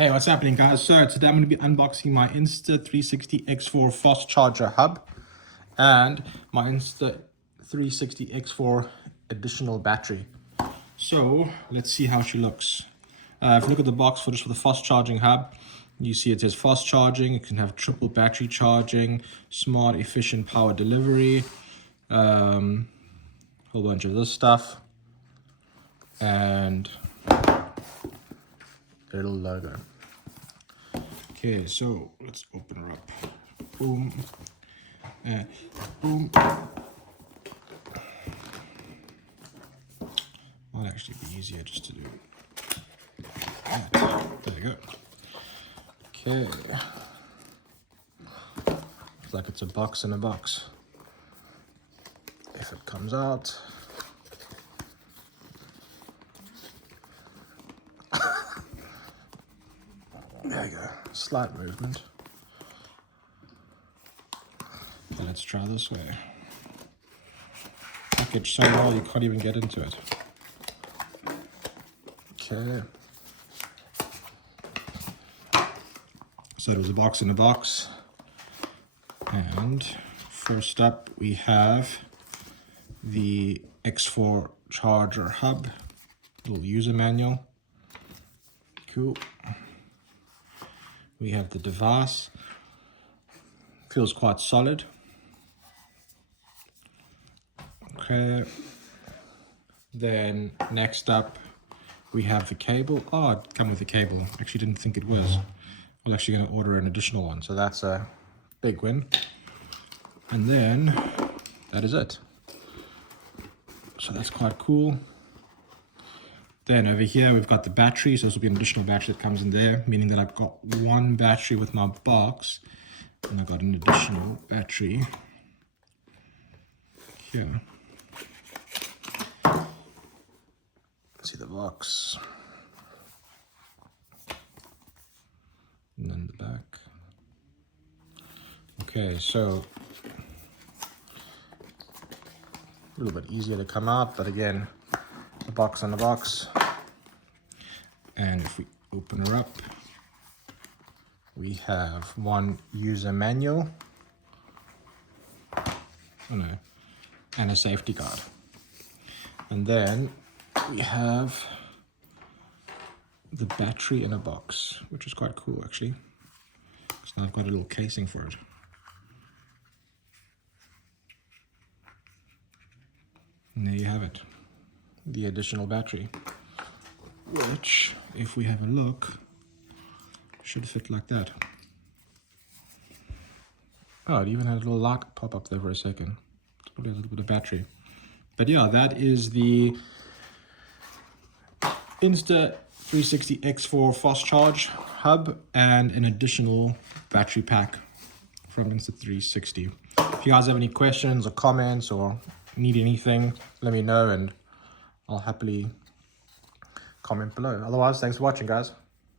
Hey, what's happening, guys? So today I'm going to be unboxing my Insta360 X4 fast charger hub and my Insta360 X4 additional battery. So let's see how she looks. If you look at the box footage for the fast charging hub, you see it says fast charging. It can have triple battery charging, smart efficient power delivery, whole bunch of this stuff, and a little logo. Okay, so let's open her up. Boom. Boom. Might actually be easier just to do that. There you go. Okay. Looks like it's a box in a box. If it comes out. There you go, slight movement. And let's try this way. Package so well you can't even get into it. Okay. So it was a box in a box. And first up we have the X4 charger hub, little user manual. Cool. We have the device, feels quite solid. Okay, then next up we have the cable. Oh, it came with a cable. Actually didn't think it was. I was actually going to order an additional one, so that's a big win. And then that is it. So that's quite cool. Then over here we've got the battery, so this will be an additional battery that comes in there, meaning that I've got one battery with my box, and I've got an additional battery here. See the box, and then the back. Okay, so a little bit easier to come out, but again, a box on the box. And if we open her up, we have one user manual, and a safety guard. And then we have the battery in a box, which is quite cool actually. So now I've got a little casing for it. And there you have it, the additional battery, which, if we have a look, should fit like that. Oh, it even had a little light pop up there for a second. It's probably a little bit of battery. But yeah, that is the Insta360 X4 fast charge hub and an additional battery pack from Insta360. If you guys have any questions or comments or need anything, let me know and I'll happily comment below. Otherwise, thanks for watching, guys.